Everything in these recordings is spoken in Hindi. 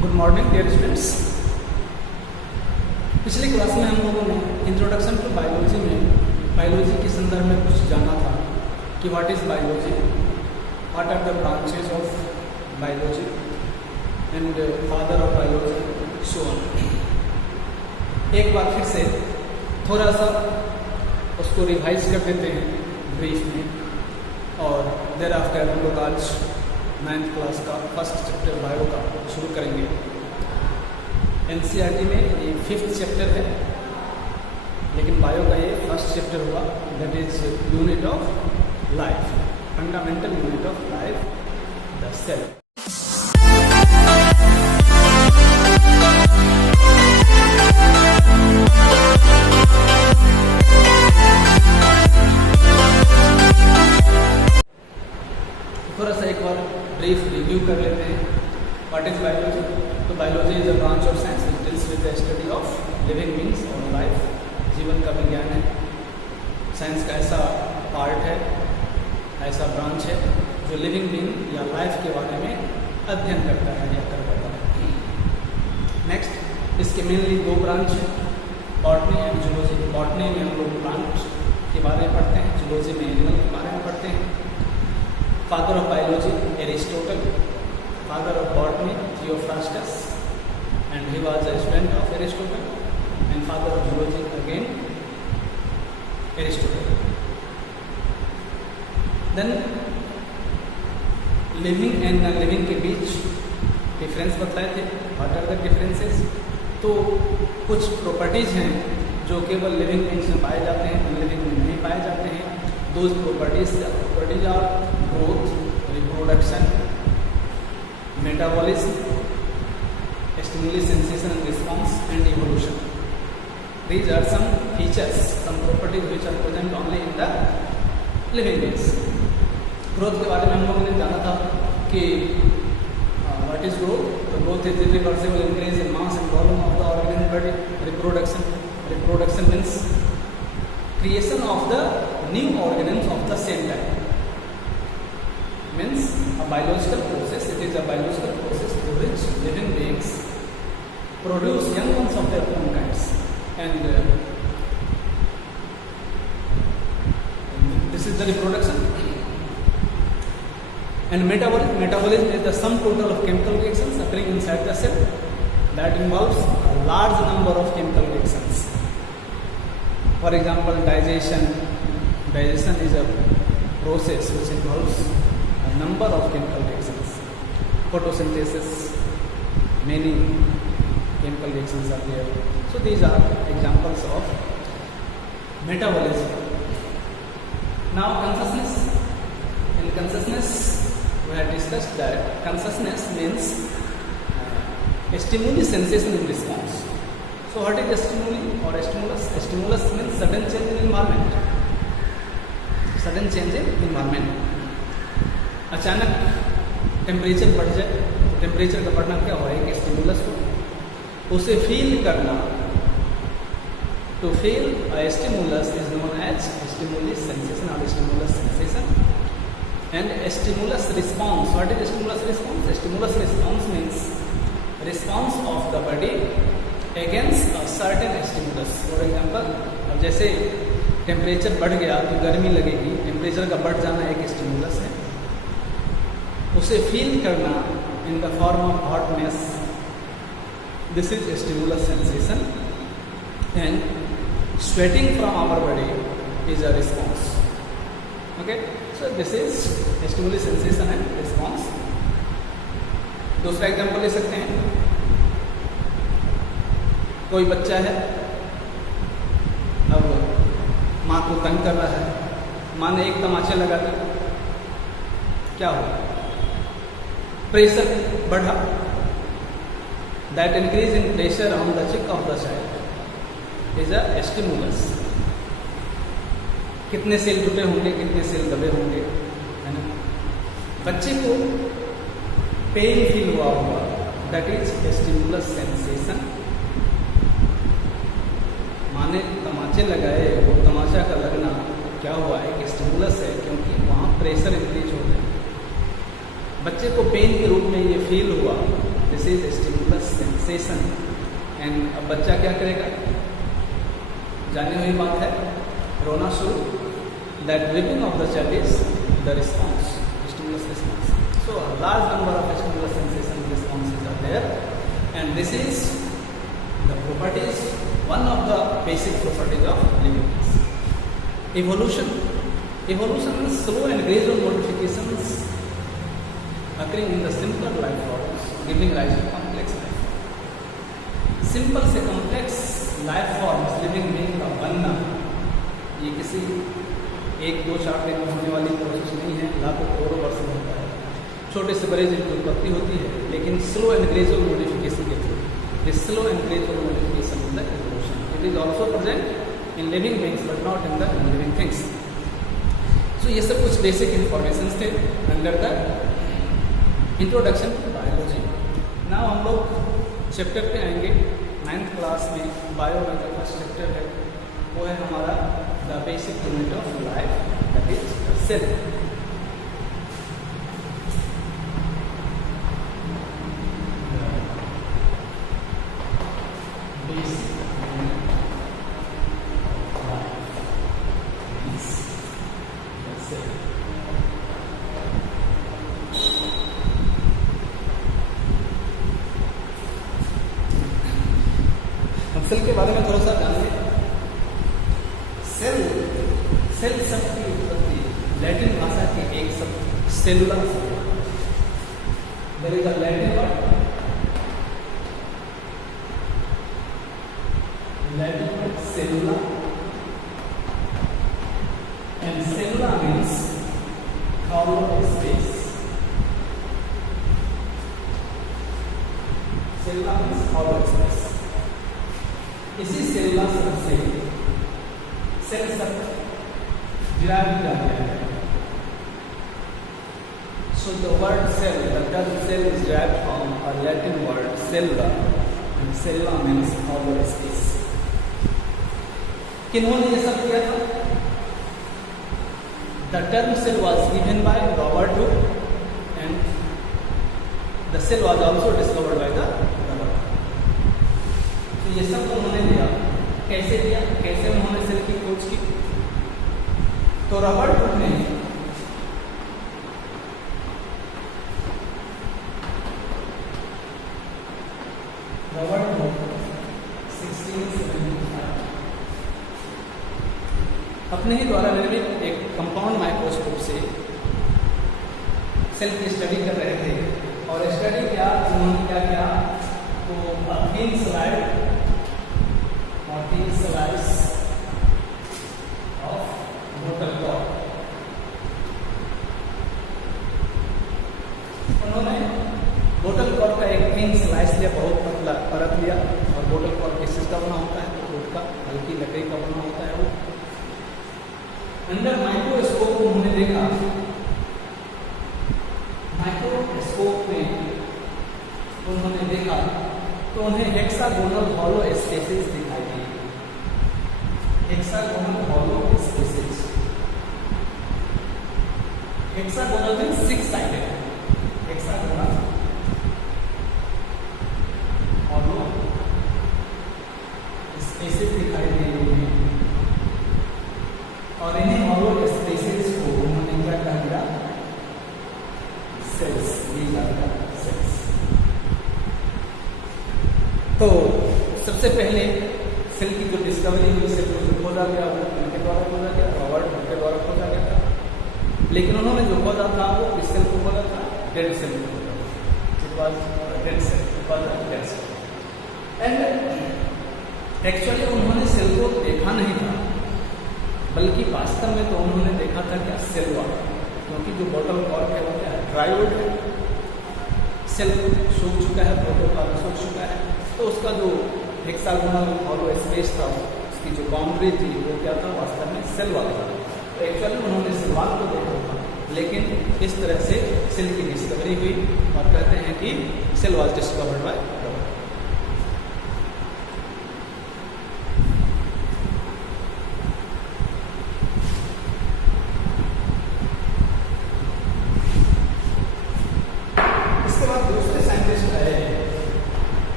Good morning dear students. पिछली क्लास में हम लोगों ने इंट्रोडक्शन टू बायोलॉजी में बायोलॉजी के संदर्भ में कुछ जाना था कि what is biology, what are the branches of biology and father of biology, so on. एक बार फिर से थोड़ा सा उसको रिवाइज कर देते हैं ब्रीफ में, और देर आफ्टर हम लोग आज 9th क्लास का फर्स्ट चैप्टर बायो का शुरू करेंगे। एनसीईआरटी में ये 5th चैप्टर है, लेकिन बायो का ये फर्स्ट चैप्टर हुआ, that is unit of life, fundamental unit of life, the cell. थोड़ा सा एक बार ब्रीफ रिव्यू कर लेते हैं। What is biology? तो biology is a branch of science which deals with the study of living beings और लाइफ। जीवन का विज्ञान है, साइंस का ऐसा पार्ट है, ऐसा ब्रांच है जो लिविंग बीइंग या लाइफ के बारे में अध्ययन करता है या कर पाता है। नेक्स्ट, इसके मेनली दो ब्रांच हैं, बॉटनी एंड जूलॉजी। बॉटनी में हम लोग प्लांट के बारे में पढ़ते हैं, जूलॉजी में एनिमल के बारे में पढ़ते हैं। Father of biology Aristotle, father of botany Theophrastus, and he was a student of Aristotle, and father of zoology again Aristotle. Then living and non living के बीच डिफरेंस बताए थे, व्हाट आर द डिफरेंसेस। तो कुछ प्रॉपर्टीज हैं जो केवल लिविंग बीइंग्स में पाए जाते हैं, नॉन लिविंग में नहीं पाए जाते हैं। Those properties are growth, reproduction, metabolism, stimuli, sensation and response, and evolution. These are some features, some properties which are present only in the living beings. Growth के बारे में हम लोगों ने जाना था कि what is growth? The growth is irreversible increase in mass and volume of the organism body. Reproduction means creation of the new organisms of the same type, means a biological process. It is a biological process through which living beings produce young ones of their own kinds, and this is the reproduction. And metabolism is the sum total of chemical reactions occurring inside the cell that involves a large number of chemical reactions. For example, digestion is a process which involves a number of chemical reactions. Photosynthesis, many chemical reactions are there. So these are examples of metabolism. Now consciousness. In consciousness, we have discussed that consciousness means stimuli, sensation and response. So what is stimuli or stimulus? Stimulus means sudden change in environment. Sudden change in environment. अचानक टेम्परेचर बढ़ जाए, टेम्परेचर का बढ़ना क्या हुआ? एक स्टिमुलस को उसे फील करना। To feel a stimulus is known as stimulus sensation और stimulus sensation and stimulus response. What is stimulus response? Stimulus response means response of the body against a certain stimulus. For example, अब जैसे टेम्परेचर बढ़ गया तो गर्मी लगेगी, टेम्परेचर का बढ़ जाना एक स्टिमुलस है। उसे फील करना in the form of hotness, this is stimulus sensation, and sweating from our body is a response. Okay, so this is stimulus sensation and response. दूसरा एग्जाम्पल ले सकते हैं, कोई बच्चा है, अब माँ को तंग कर रहा है, माँ ने एक तमाचा लगा दिया, क्या हुआ? प्रेशर बढ़ा, that increase in pressure on the चिक of the child is a stimulus. कितने सेल जुटे होंगे, कितने सेल दबे होंगे, है ना? बच्चे को पेन फील हुआ होगा, दैट इज स्टिमुलस सेंसेशन। माने तमाचे लगाए, वो तमाचा का लगना क्या हुआ? एक स्टिमुलस है, क्योंकि वहाँ प्रेशर इंक्रीज हो गया। बच्चे को पेन के रूप में ये फील हुआ, this is stimulus sensation and अब बच्चा क्या करेगा, जानी हुई बात है, रोना शुरू, that weeping of the child is the response, stimulus response. So a large number of stimulus sensation responses are there, and this is the properties, one of the basic properties of living beings. Evolution is slow and gradual modifications occurring in the simpler life forms, giving rise to complex life forms. Simple से complex life forms living being का बनना ये किसी 1-2-4 दिन में होने वाली प्रोसेस नहीं है, लाखों करोड़ों वर्ष में होता है। छोटे से बड़े जीव की उत्पत्ति होती है, लेकिन स्लो एंड ग्रेजुअल मॉडिफिकेशन के through, slow and gradual modification in the evolution, it is also present in living beings but not in the living things. So ये सब कुछ बेसिक इंफॉर्मेशन थे under the introduction to biology. Now हम लोग चैप्टर पे आएंगे। 9th क्लास में बायो का जो फर्स्ट चैप्टर है वो है हमारा the basic unit of life, that is cell. Cell के बारे में थोड़ा सा जानिए। सेल शब्द की उत्पत्ति लैटिन भाषा के एक शब्द सेलुलर से, there is a Latin word, cellular, and cellular means hollow space. Cellular means hollow space। इसी सेलुलर शब्द से सेल शब्द डिराइव किया गया है। So the word cell, the term cell is derived from a Latin word cellula, and cellula means hollow space. किन्होंने ये सब किया था? The term cell was given by Robert Hooke, and the cell was also discovered by the ये सब उन्होंने दिया। कैसे दिया, कैसे उन्होंने सेल की खोज की? तो रॉबर्ट हुक ने रॉबर्ट हुक 1675 अपने ही द्वारा निर्मित एक कंपाउंड माइक्रोस्कोप से सेल की स्टडी कर रहे थे। और स्टडी क्या उन्होंने क्या किया, तो thin slice of bottle cork, उन्होंने बोटल कॉर्क का एक थिन स्लाइस लिया, बहुत पतला परत लिया, और बोटल कॉर्क किस चीज का बना होता है, तो वुड का, हल्की लकड़ी का बना होता है वो। अंडर माइक्रोस्कोप उन्होंने देखा, माइक्रोस्कोप में उन्होंने देखा तो उन्हें हेक्सागोनल हॉलो स्पेसेस दिखाई दी। Hexagonal hollow spaces, hexagonal means 6 sided, hexagonal hollow spaces दिखाई दे रही हैं। और इन्हीं हॉलो स्पेसेस को उन्होंने क्या कहा गया, सेल्स, दी जाता सेल्स। तो सबसे पहले सेल की जो डिस्कवरी हुई, सेल को जो खोजा गया वो उनके द्वारा खोजा गया, रॉबर्ट हुक के द्वारा खोजा गया था। लेकिन उन्होंने जो खोजा था वो इस सेल को खोजा था, डेड सेल को खोजा था। It was dead cell, it was a dead cell. And actually उन्होंने सेल को देखा नहीं था, बल्कि वास्तव में तो उन्होंने देखा था क्या, सेल वाला, क्योंकि जो बॉटल कॉर्क है वो क्या है, ड्राईवुड है, सेल सूख चुका है, प्रोटोकॉल सूख चुका है, तो उसका जो हेक्सागोनल हॉलो स्पेस था, उसकी जो बाउंड्री थी वो क्या था, वास्तव में सेल वाला था। तो एक्चुअली उन्होंने सेल वाल को देखा था, लेकिन इस तरह से सेल की डिस्कवरी हुई और कहते हैं कि cell was discovered by Robert. इसके बाद दूसरे साइंटिस्ट आए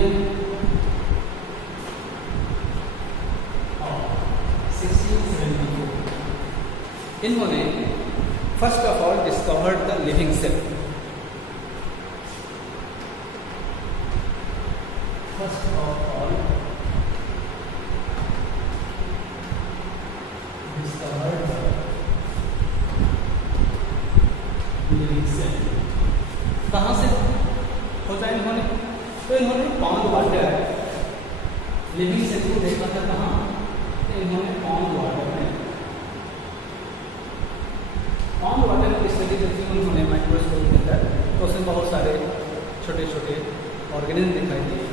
लीवेन और 1674 इन्होंने first of all discovered the living cell. First of all discovered the living cell. कहाँ से खोजा इन्होंने? तो इन्होंने पॉन्ड वाटर लिविंग सेल को देखा था। कहाँ? तो इन्होंने पॉन्ड वाटर में पॉन्ड वाटर की स्टडी देखी उन्होंने माइक्रोस्कोप के अंदर। तो उसमें बहुत सारे छोटे छोटे ऑर्गेनिज्म दिखाई दिए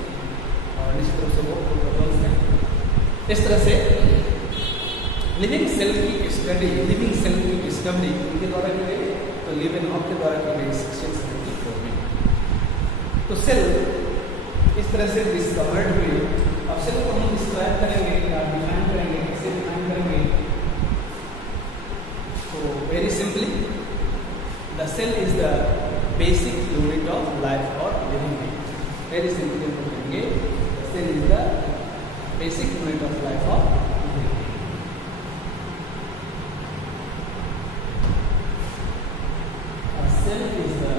और निश्चित रूप से वो प्रोटोजोन्स हैं। इस तरह से लिविंग सेल की स्टडी, लिविंग सेल की डिस्कवरी उनके द्वारा की गई, तो लीवेनहॉफ के द्वारा की गई 1674 में। तो सेल इस तरह से डिस्कवर्ड हुई। अब सेल को हम डिस्क्राइब करेंगे या डिफाइन करेंगे, कैसे डिफाइन करेंगे? तो very simply the cell is the basic unit of life और लिविंग बीइंग। वेरी सिंपली हम कहेंगे the cell is the basic unit of life और living being. Cell is the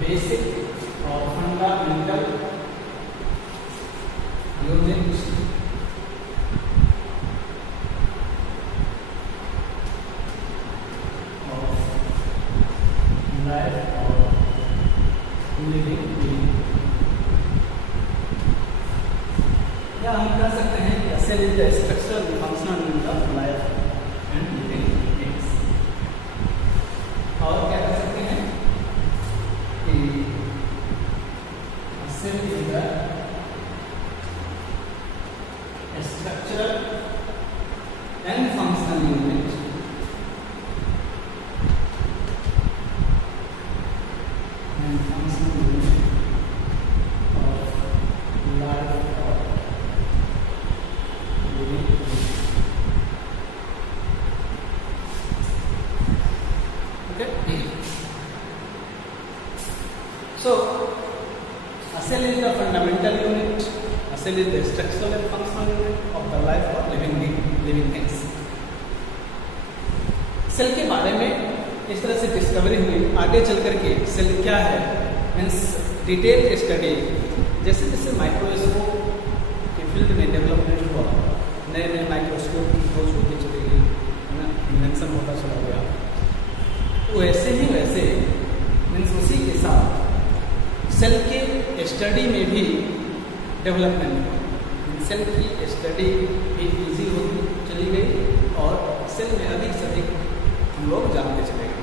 basic or fundamental unit of life or living being। या हम कह सकते हैं कि cell is the structural functional unit of life and living beings. और क्या कह सकते हैं कि cell is the structural and functional unit of life और living beings. So, a cell is the fundamental unit, a cell is the structural and functional unit of the life or living things। Cell के बारे में इस तरह से डिस्कवरी हुई। आगे चल करके सेल क्या है मीन्स डिटेल स्टडी, जैसे जैसे माइक्रोस्कोप के फील्ड में डेवलपमेंट हुआ, नए नए माइक्रोस्कोप की खोज होती चली गई, है ना, इन्वेंशन होता चला गया। वैसे ही वैसे मीन्स उसी के साथ सेल के स्टडी में भी डेवलपमेंट हुआ। सेल की स्टडी भी इजी होती चली गई और सेल में अधिक से अधिक हम लोग जानते चले गए।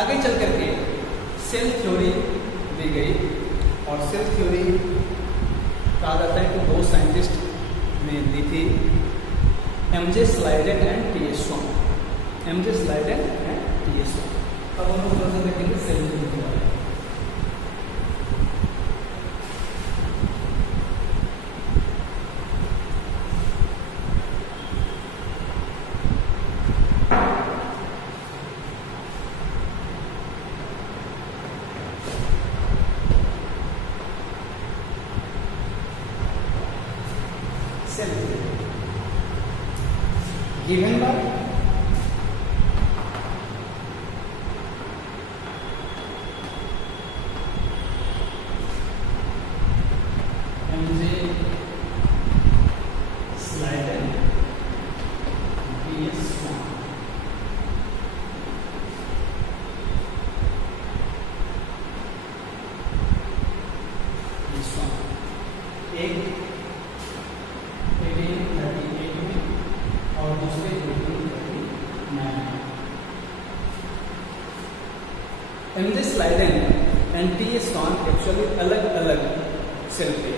आगे चल करके सेल थ्योरी दी गई और सेल थ्योरी कहा जाता है कि दो साइंटिस्ट ने दी थी, M J Schleiden and T.S.. Schwann. M J Schleiden and T.S.. Schwann. अब हम लोग देखेंगे सेल थ्योरी के बारे में। Cell given by MJ Sladen T.S. Swan। एक 1838 में और दूसरे 1839 में। MJ Schleiden and T.S.. Schwann actually अलग अलग सेल पे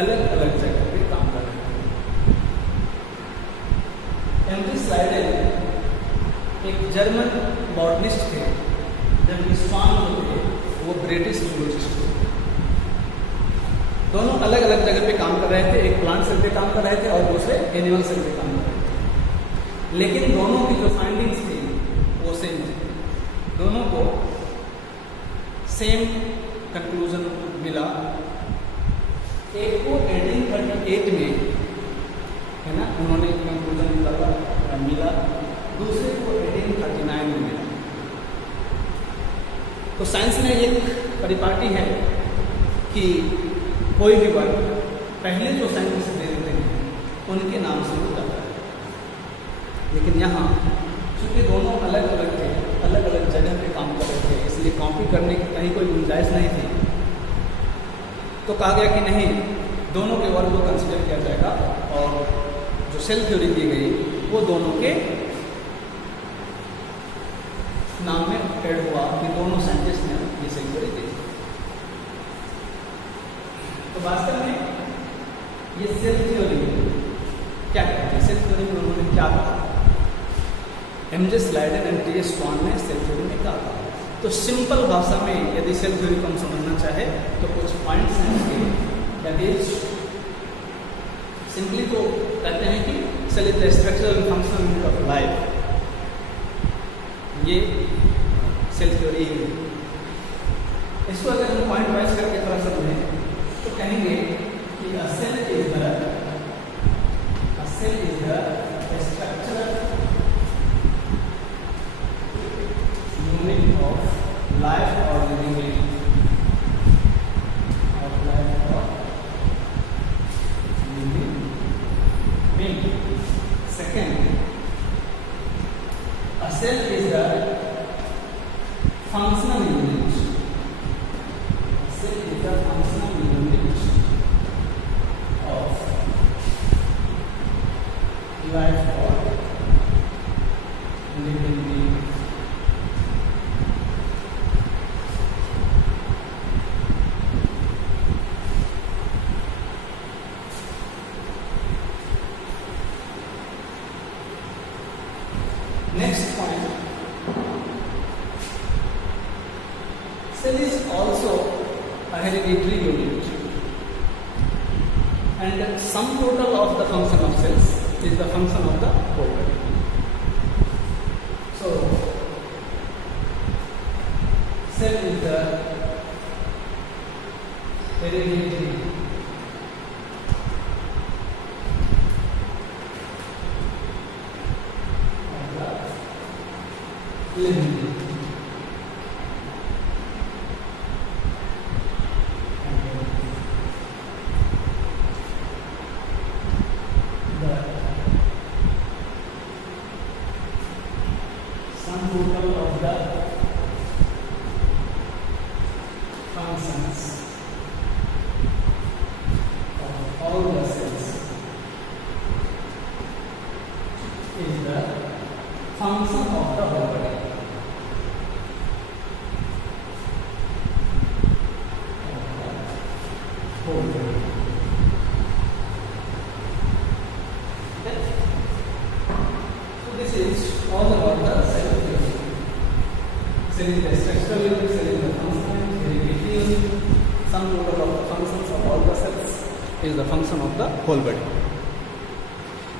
अलग अलग जगह पे काम कर रहे हैं। एमजे स्लाइडेन एक जर्मन बॉटनिस्ट थे, जबकि स्वान जो थे वो ब्रिटिश जूलॉजिस्ट थे। दोनों अलग अलग जगह पे काम कर रहे थे, एक प्लांट सेल पे काम कर रहे थे और दूसरे एनिमल सेल पे काम कर रहे थे, लेकिन दोनों की जो फाइंडिंग्स थी वो सेम थी। दोनों को सेम कंक्लूजन मिला। एक को 1838 में, है ना, उन्होंने कंक्लूजन मिला, दूसरे को 1839 में मिला। तो साइंस में एक परिपाटी है कि कोई भी वर्क पहले जो साइंटिस्ट दे देते हैं उनके नाम से हो जाता है। लेकिन यहाँ चूँकि दोनों अलग अलग थे, अलग अलग जगह पे काम कर रहे थे, इसलिए कॉपी करने की कहीं कोई गुंजाइश नहीं थी। तो कहा गया कि नहीं, दोनों के वर्क को कंसिडर किया जाएगा और जो सेल थ्योरी दी गई वो दोनों के नाम में ऐड हुआ कि दोनों साइंटिस्ट ने ये सेल थ्योरी दी। तो वास्तव में ये सेल थ्योरी क्या कहते हैं? सेल थ्योरी में उन्होंने क्या कहा? एमजे स्लाइडर एंड टी स्वान ने सेल थ्योरी में क्या कहा? तो सिंपल भाषा में यदि सेल थ्योरी को हम समझना चाहे तो कुछ पॉइंट्स हैं इसके। दैट इज सिंपली तो कहते हैं कि cell is the structural and functional unit of life. ये सेल थ्योरी है। इसको अगर हम पॉइंट वाइज करके थोड़ा समझें तो कहेंगे कि a cell is the structural unit of life or living being. Second, a cell is the functional unit. A cell is the functional unit of life or living being. Next point, cell is also a hereditary unit, and sum total of the function of cells is the function of the whole body. So, cell is the hereditary living being. The sum total of the functions of all the cells is the function of the whole body. So this is all about the cell theory. Cell is the structural unit, cell is the functional unit, hereditary unit. Sum total of the functions of all the cells is the function of the whole body.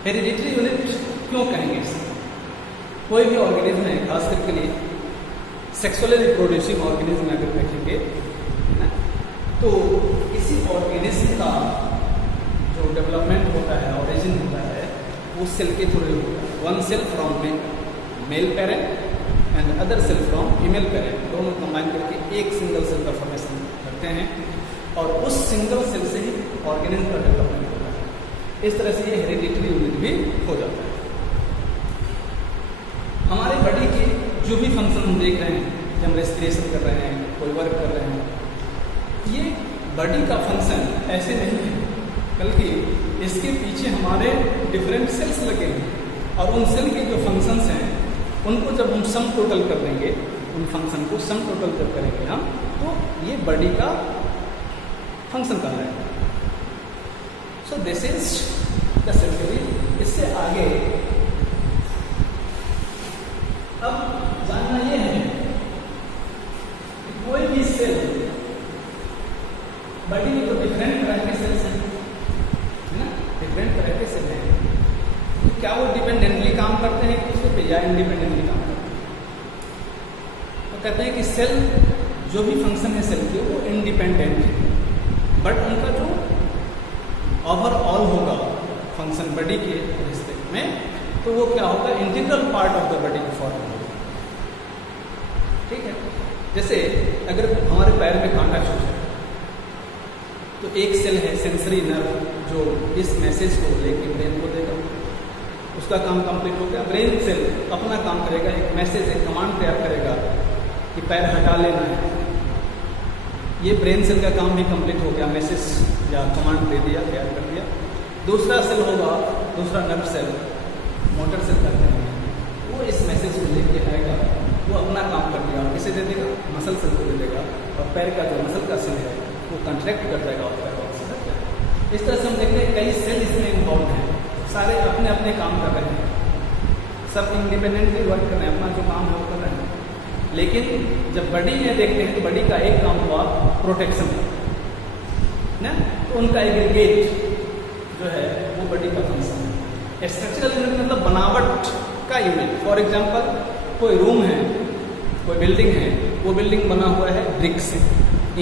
Hereditary unit क्यों कहेंगे इसे? कोई भी ऑर्गेनिज्म है, खास करके लिए सेक्सुअली रिप्रोड्यूसिंग ऑर्गेनिज्म अगर देखेंगे ना, तो किसी ऑर्गेनिज्म का जो डेवलपमेंट होता है, ऑरिजिन होता है, वो सेल के थ्रू होता है। One cell from male parent and other cell from female parent, दोनों कंबाइन करके एक सिंगल सेल का फॉर्मेशन करते हैं और उस सिंगल सेल से ही ऑर्गेनिज्म का डेवलपमेंट होता है। इस तरह से ये हेरिडिटरी यूनिट भी हो जाता है। हमारे बॉडी के जो भी फंक्शन हम देख रहे हैं, जब हम रेस्पिरेशन कर रहे हैं, कोई वर्क कर रहे हैं, ये बॉडी का फंक्शन ऐसे नहीं है, बल्कि इसके पीछे हमारे डिफरेंट सेल्स लगे हैं और उन सेल के जो फंक्शंस हैं उनको जब हम सम टोटल कर देंगे, उन फंक्शन को सम टोटल जब करेंगे हम, तो ये बॉडी का फंक्शन कहलाएगा। So this is the cell theory. इससे आगे अब जानना ये है कि कोई भी सेल, बॉडी में तो डिफरेंट तरह के सेल्स हैं, है ना, डिफरेंट तरह के सेल हैं, तो क्या वो डिपेंडेंटली काम करते हैं एक दूसरे पे या इंडिपेंडेंटली काम करते हैं? कहते हैं कि सेल जो भी फंक्शन है सेल के वो इंडिपेंडेंट है, बट उनका जो ओवरऑल होगा फंक्शन बॉडी के रिस्पेक्ट में, तो वो क्या होगा, integral part of the body की फॉर्म होगा। ठीक है, जैसे अगर हमारे पैर में कांटा छूट जाए तो एक सेल है सेंसरी नर्व जो इस मैसेज को लेके ब्रेन को देगा, उसका काम कंप्लीट हो गया। ब्रेन सेल अपना काम करेगा, एक मैसेज एक कमांड तैयार करेगा कि पैर हटा लेना है, ये ब्रेन सेल का काम भी कंप्लीट हो गया, मैसेज या कमांड दे दिया, तैयार कर दिया। दूसरा सेल होगा, दूसरा नर्व सेल, मोटर सेल कहते हैं, वो इस मैसेज को लेके आएगा, वो अपना काम कर दिया, किसे दे देगा, मसल सेल को दे देगा, और पैर का जो मसल का सेल है वो कंट्रैक्ट कर जाएगा और पैर वापस हट जाएगा। इस तरह से हम देखते हैं कई सेल इसमें इन्वॉल्व हैं, सारे अपने अपने काम कर रहे हैं, सब इंडिपेंडेंटली वर्क कर रहे हैं, अपना जो काम है वो कर रहे हैं। लेकिन जब बॉडी में देखते हैं तो बॉडी का एक काम हुआ प्रोटेक्शन ना, तो उनका एग्रीगेट जो है वो बॉडी का फंक्शन है। स्ट्रक्चरल यूनिट मतलब बनावट का यूनिट। फॉर एग्जांपल कोई रूम है, कोई बिल्डिंग है, वो बिल्डिंग बना हुआ है ब्रिक से,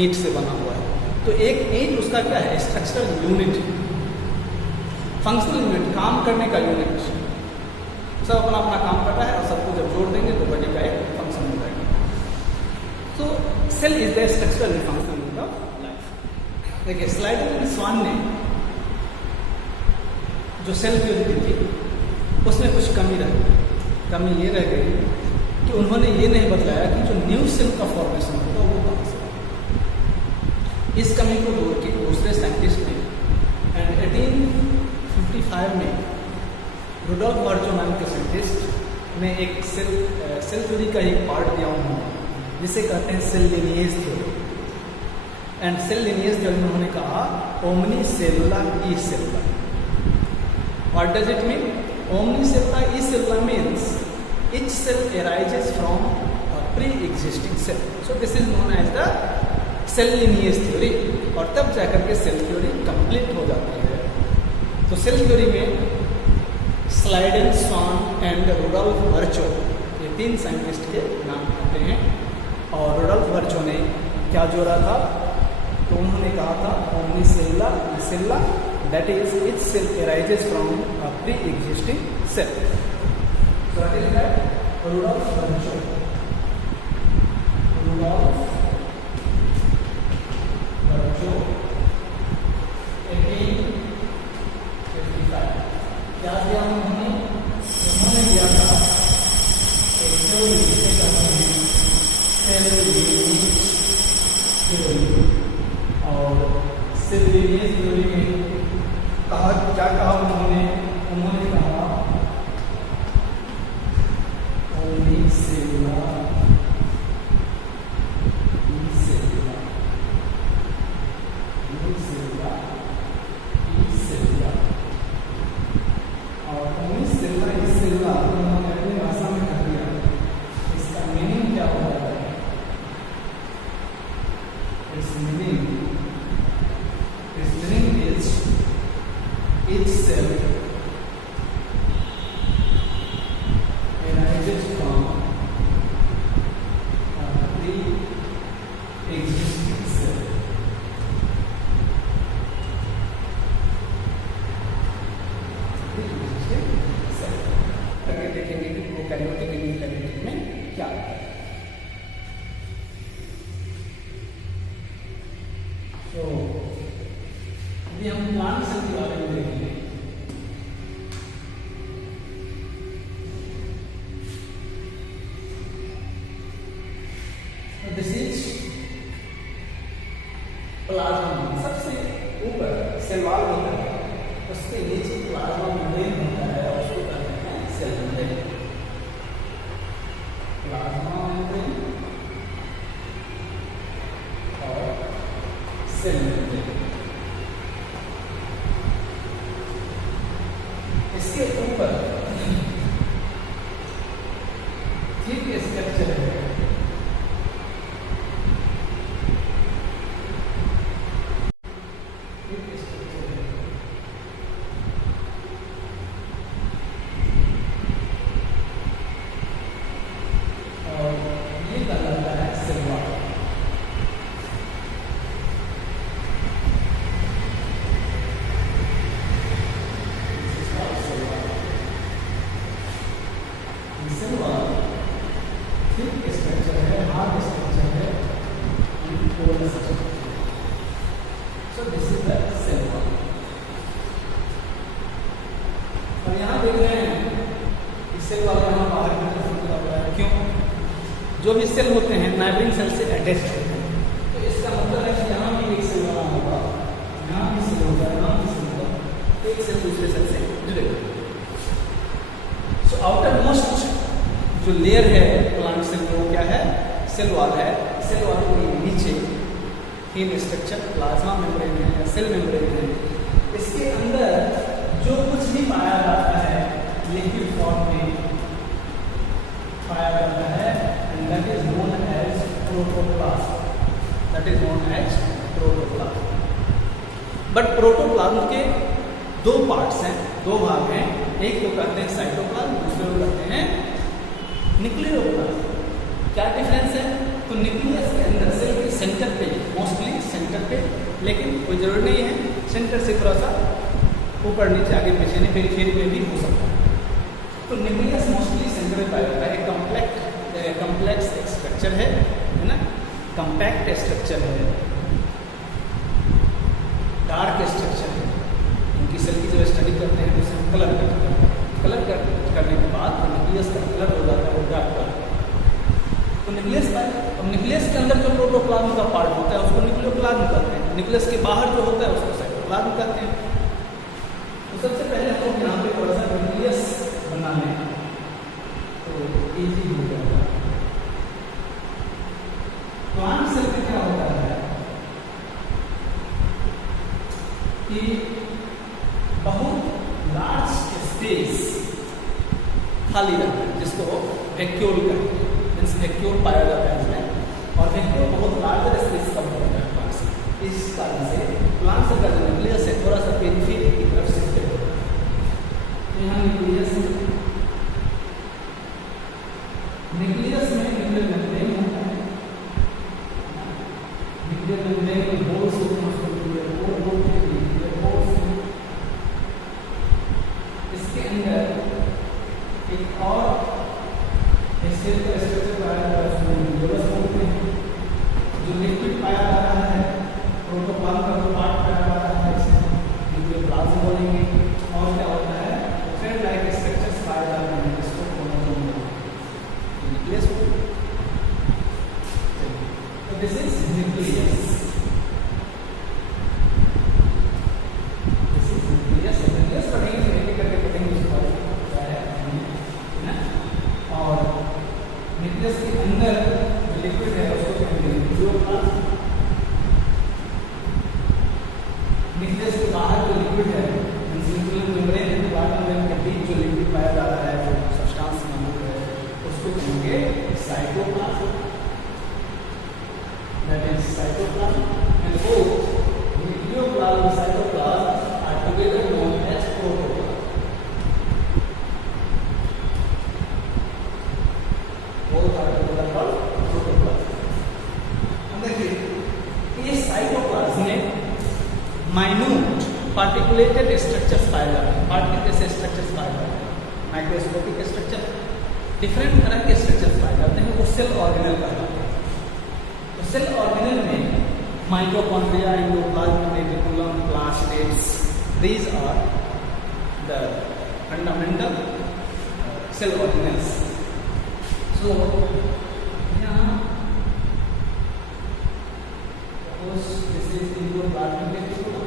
ईंट से बना हुआ है, तो एक ईंट उसका क्या है, स्ट्रक्चरल यूनिट, फंक्शनल यूनिट, काम करने का यूनिट। सब अपना अपना काम कर रहा है और सबको जब जोड़ देंगे तो बॉडी का एक फंक्शन हो जाएगा। तो cell is the structural functional unit of life. देखिए स्लाइड में स्वान ने जो सेल थ्योरी दी थी उसमें कुछ कमी रह गई। कमी ये रह गई कि उन्होंने ये नहीं बतलाया कि जो न्यू सेल का फॉर्मेशन होगा वो कहाँ से। इस कमी को दूर की दूसरे साइंटिस्ट ने एंड 1855 में रुडोल्फ वर्चो नाम के साइंटिस्ट ने एक सेल थ्योरी का एक पार्ट दिया उन्होंने, जिसे कहते हैं cell lineage theory. And cell lineage theory में उन्होंने कहा ओमनी सेलुला ई सेलुला। What does it mean? ओमनी सेलुला ई सेलुला means each cell arises from a pre-existing cell. So this is known as the cell lineage theory. और तब जाकर के सेल थ्योरी कंप्लीट हो जाती है। तो सेल थ्योरी में स्लाइडन, स्वान एंड रुडोल्फ वर्चो, ये तीन साइंटिस्ट के नाम आते हैं। और रुडोल्फ वर्चो ने क्या जोड़ा था, तो उन्होंने कहा था ओमनी सेलुला सेल्ला, that is each cell arises from a pre-existing cell. So that is that Rudolf Virchow. Rudolf Virchow 1855। क्या दिया उन्होंने? उन्होंने दिया था एक थ्योरी जिसे कहते हैं सेल लिनिएज थ्योरी। और सेल लिनिएज थ्योरी में कहा, क्या कहा उन्होंने? उन्होंने कहा हम प्लांट सेल के बारे में देखेंगे। This is plasma. सबसे ऊपर सेल वॉल होता है, उसके नीचे प्लाज्मा मेम्ब्रेन होता है, उसको कहते हैं सेल मेम्ब्रेन। प्लाज्मा मेम्ब्रेन और सेल मेम्ब्रेन। इसके ऊपर थिक स्ट्रक्चर है, और ये कहलाता है सेल वॉल थिक स्ट्रक्चर है, हार्ड स्ट्रक्चर है, porous structure. So this is the cell wall. और यहाँ देख रहे हैं इस सेल वॉल यहाँ बाहर की तरफ निकला हुआ है। क्यों? जो भी सेल होते हैं नाइबरिंग सेल से अटैच होते हैं, तो इसका मतलब है कि यहाँ भी एक सेल बना होगा, यहाँ भी सेल होगा, यहाँ भी सेल होगा, एक सेल दूसरे सेल से जुड़ेगा। सो आउटर मोस्ट जो लेयर है प्लांट सेल में वो क्या है? सेल वॉल है। सेल वॉल के नीचे हिन स्ट्रक्चर प्लाज्मा मेम्ब्रेन है या सेल मेम्ब्रेन है। इसके अंदर जो कुछ भी पाया जाता है लिक्विड फॉर्म में पाया जाता है, and that is known as protoplasm. That is known as protoplasm. But protoplasm के दो पार्ट्स हैं, दो भाग हैं। एक को कहते हैं साइटोप्लाज्म, दूसरे को कहते हैं न्यूक्लियोप्लाज्म। क्या डिफरेंस है? तो न्यूक्लियस के अंदर सेल के सेंटर पे, मोस्टली सेंटर पे, लेकिन कोई जरूरी नहीं है, सेंटर से थोड़ा सा ऊपर नीचे आगे पीछे नहीं, पेरिफेरी में भी हो सकता है। तो न्यूक्लियस मोस्टली सेंटर में पाया जाता है। कम्प्लेक्स स्ट्रक्चर है ना, कम्पैक्ट स्ट्रक्चर है, डार्क स्ट्रक्चर है। उनकी सेल की जब स्टडी करते हैं तो उसे कलर करते हैं। कलर करने के बाद न्यूक्लियस का कलर हो जाता है वो डार्क कलर। तो न्यूक्लियस पर न्यूक्लियस के अंदर जो प्रोटोप्लाज्म का पार्ट होता है उसको न्यूक्लियोप्लाज्म कहते हैं। न्यूक्लियस के बाहर जो होता है उसको साइटोप्लाज्म कहते हैं। तो सबसे पहले हम लोग यहाँ पे थोड़ा सा न्यूक्लियस बना लें तो इजी हो जाएगा। प्लांट सेल में क्या होता है कि बहुत लार्ज स्पेस खाली रहता है, जिसको वैक्यूल कहते हैं। मीन्स वैक्यूल पाया जाता है इसमें, और वैक्यूल बहुत लार्जर स्पेस का होता है प्लांट से। इस कारण से प्लांट सेल का जो न्यूक्लियस है थोड़ा सा पेरिफेरी की तरफ शिफ्ट होता है। तो यहाँ न्यूक्लियस में न्यूक्लियर मेम्ब्रेन होता है। न्यूक्लियर मेम्ब्रेन में होल्स होते हैं, उसको न्यूक्लियर बोलते हैं। इसके अंदर एक और सेल का स्ट्रक्चर पाया जाता है, उसको न्यूक्लियस बोलते हैं। जो लिक्विड पाया जा रहा है, प्रोटोप्लाज्म का जो पार्ट पाया जा रहा है इसमें न्यूक्लियोप्लाज्म बोलेंगे। और क्या होता है? थ्रेड लाइक स्ट्रक्चर्स पाए जाते हैं, जिसको क्रोमोसोम बोलते हैं। न्यूक्लियस बोलते हैं। तो दिस इज न्यूक्लियस। न्यूक्लियस के अंदर लिक्विड है उसको कहेंगे न्यूक्लियोप्लाज्म। न्यूक्लियस के बाहर जो लिक्विड है, न्यूक्लियर मेम्ब्रेन है, प्लाज्मा के बीच जो लिक्विड पाया जा रहा है, जो सब्सटेंस मौजूद है, उसको कहेंगे cytoplasm. That is cytoplasm. And both nucleoplasm और cytoplasm are together known as protoplasm. Minute particulated structures पाए जाते हैं, पार्टिकल जैसे स्ट्रक्चर्स पाए जाते हैं, माइक्रोस्कोपिक स्ट्रक्चर, डिफरेंट तरह के स्ट्रक्चर्स पाए जाते हैं, वो सेल ऑर्गेनेल कहलाते हैं। तो सेल ऑर्गेनेल में mitochondria, endoplasm, reticulum, plastids, these are the fundamental cell organelles. So यहाँ this is endoplasmic reticulum.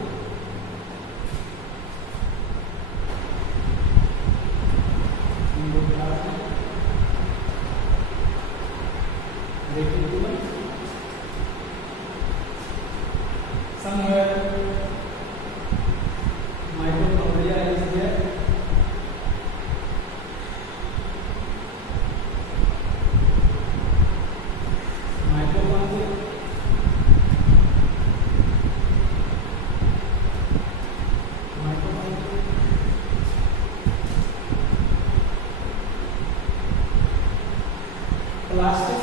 Endoplasmic reticulum. Somewhere mitochondria is there. Mitochondria. Plastic,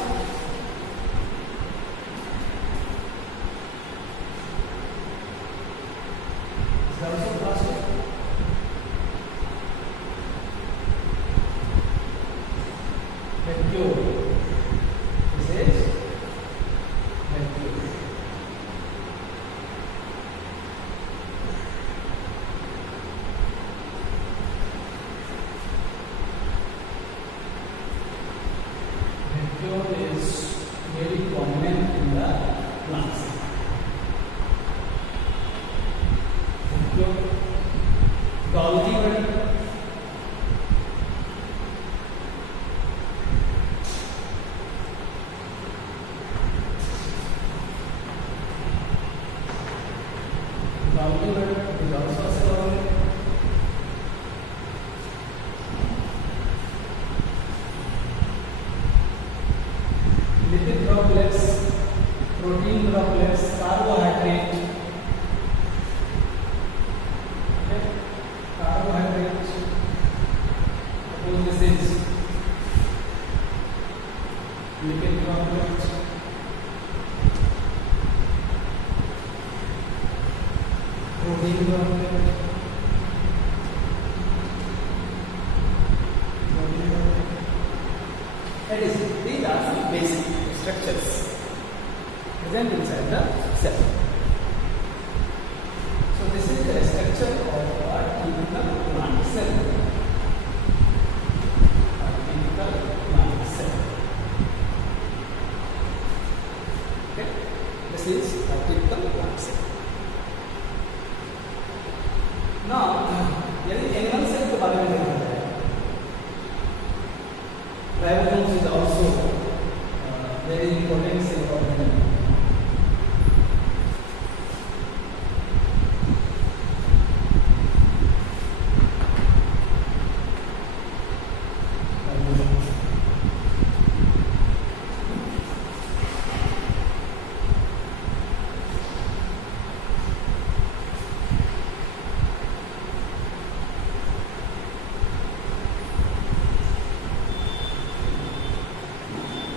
is also plastic. vacuole. This is vacuole. Vacuole is very prominent in the plants. Vacuole, Golgi word. Golgi word is also cell. Lipid droplets, protein droplets, carbohydrate. Okay, carbohydrate. Suppose this is lipid droplet. Protein droplet. Protein droplet. That is, these are some basic structures present inside the cell. So this is the structure of our typical plant cell. Our typical plant cell. Okay, this is our typical plant cell. Now, यदि एनिमल सेल के बारे में देखा जाए, ribosomes is also very important cell organelle.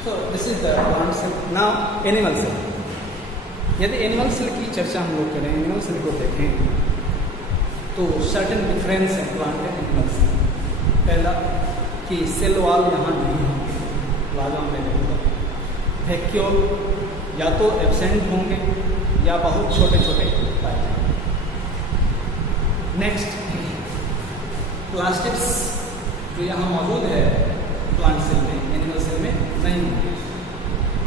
So this is the plant cell. Now animal cell. यदि एनिमल सेल की चर्चा हम लोग करें, एनिमल सेल को देखें तो सर्टेन डिफरेंस है प्लांट एंड एनिमल सेल. पहला कि सेल वॉल यहाँ नहीं होंगे, प्लाज्मा में नहीं होगा. वैक्यूल या तो एब्सेंट होंगे या बहुत छोटे छोटे पाए जाएंगे. नेक्स्ट, प्लास्टिक्स जो यहाँ मौजूद है प्लांट सेल में, एनिमल सेल में नहीं होंगे.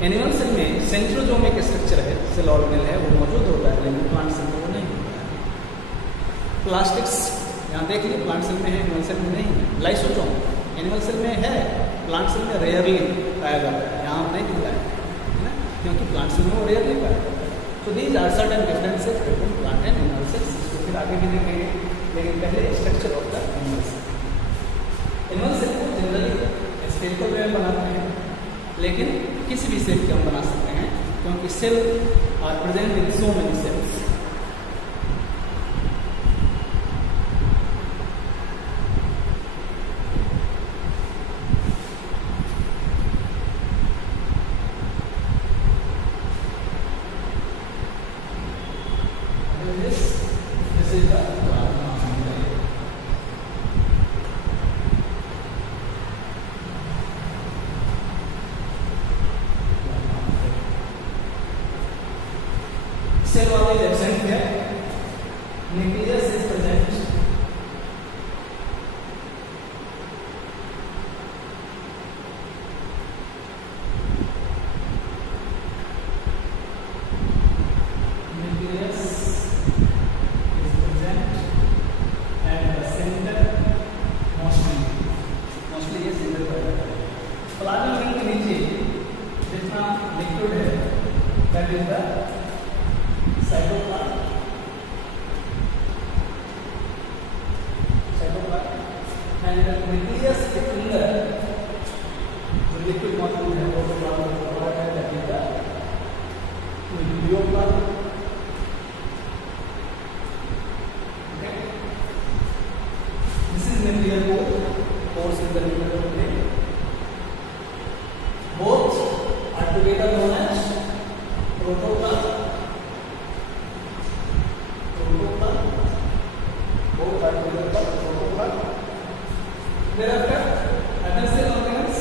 एनिमल सेल में सेंट्रोजोमिक स्ट्रक्चर है, सेल ऑर्गेनेल है, वो मौजूद होता है, लेकिन प्लांट सेल में वो नहीं होता है. प्लास्टिक्स यहाँ देख लीजिए, प्लांट सेल में है, एनिमल सेल में नहीं है. लाइसोसोम एनिमल सेल में है, प्लांट सेल में रेयरली पाया जाता है, यहाँ नहीं दिखता है ना, क्योंकि प्लांट सेल में वो रेयरली पाया जाता है. तो these are certain differences between plant and animal cells. इसको फिर आगे भी देखेंगे, लेकिन पहले structure of the animal cell. Animal cell को जनरली स्फेरिकल वे में बनाते हैं, लेकिन किसी भी सेल के हम बना सकते हैं, क्योंकि cell are present in so many cells. This is the plasma membrane. Cell wall is absent here. Nucleus is present. Nucleus is present at the center mostly ये center पर है. प्लाज्मा मेम्ब्रेन के नीचे जितना लिक्विड है, that is the cytoplasm. And the nucleus के अंदर जो लिक्विड मौजूद है वो प्लाज्मा है, that is the nucleoplasm. Okay, this is nuclear pores in the nuclear membrane. Both are together known as protoplasm. Both are together called protoplasm. Thereafter, other cell organelles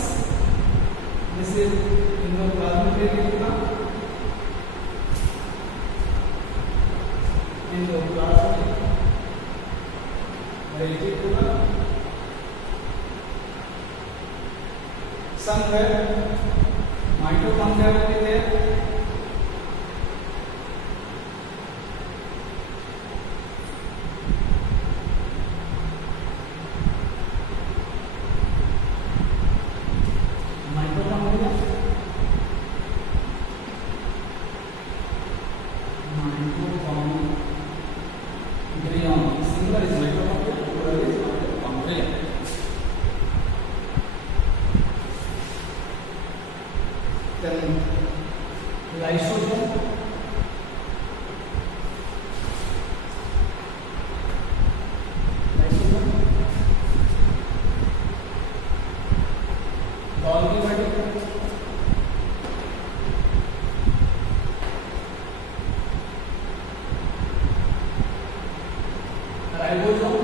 somewhere mitochondria will be there. Singular is mitochondria, plural is mitochondria. Then lysosome, Golgi body, ribosome.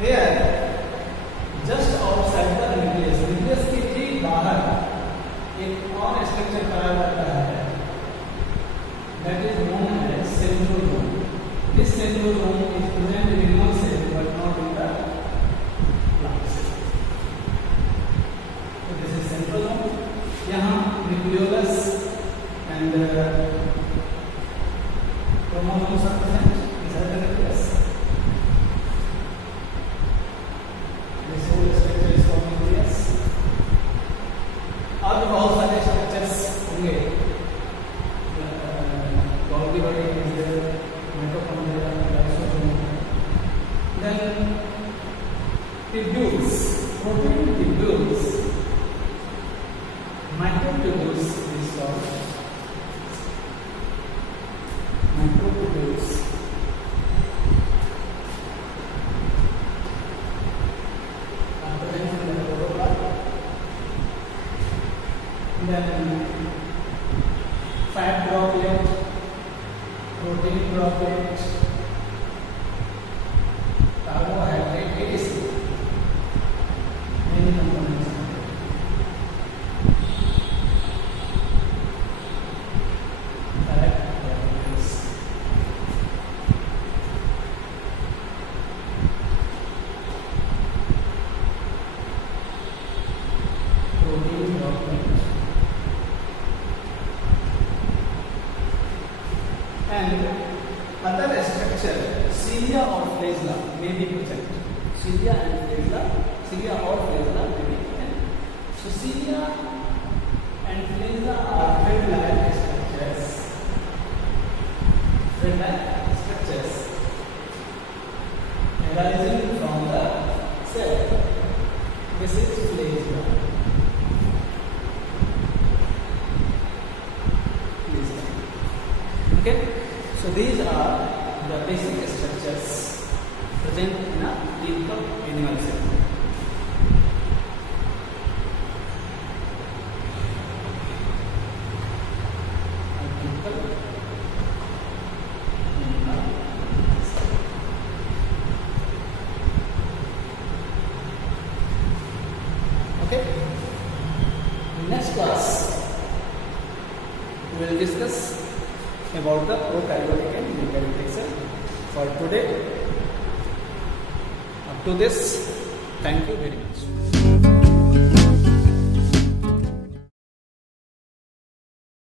Here, just outside the nucleus, nucleus के ठीक बाहर एक और स्ट्रक्चर पाया जाता है, that is known as centrosome. This centrosome is present in animal cell but not in the plant cell. So this is centrosome. यहाँ nucleolus and chromosomes are present inside the nucleus. This whole structure is called nucleus. और भी बहुत सारे स्ट्रक्चर्स होंगे. Golgi body is there, mitochondria, lysosome. Then tubules, protein tubules, microtubules is called microtubules. Then fat droplet, protein droplet, carbohydrate, etc. Many components. Fat droplets. Protein droplet. And other structure, cilia or flagella may be present. Cilia and flagella, cilia or flagella may be present. So cilia and flagella are thread-like structures. Thread-like structures arising from the cell. This is flagella. Okay. So these are the basic structures present in a typical animal cell. Okay. In next class, we will discuss about the prokaryotic and eukaryotic cell. For today, up to this, thank you very much.